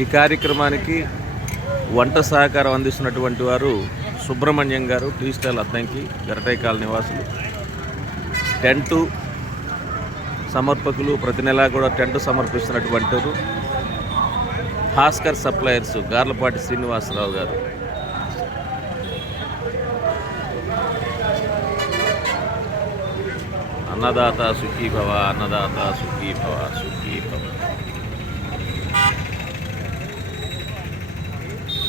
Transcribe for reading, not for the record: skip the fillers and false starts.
ఈ కార్యక్రమానికి వంట సహకారం అందిస్తున్నటువంటి వారు సుబ్రహ్మణ్యం గారు, టీ స్టాల్ అద్దంకి, గరటైకాల నివాసులు. టెంటు సమర్పకులు, ప్రతి నెలా కూడా టెంటు సమర్పిస్తున్నటువంటి భాస్కర్ సప్లయర్స్ గార్లపాటి శ్రీనివాసరావు గారు. అన్నదాత సుఖీ భవ, అన్నదాత సుఖీ భవ, సుఖీ భవ.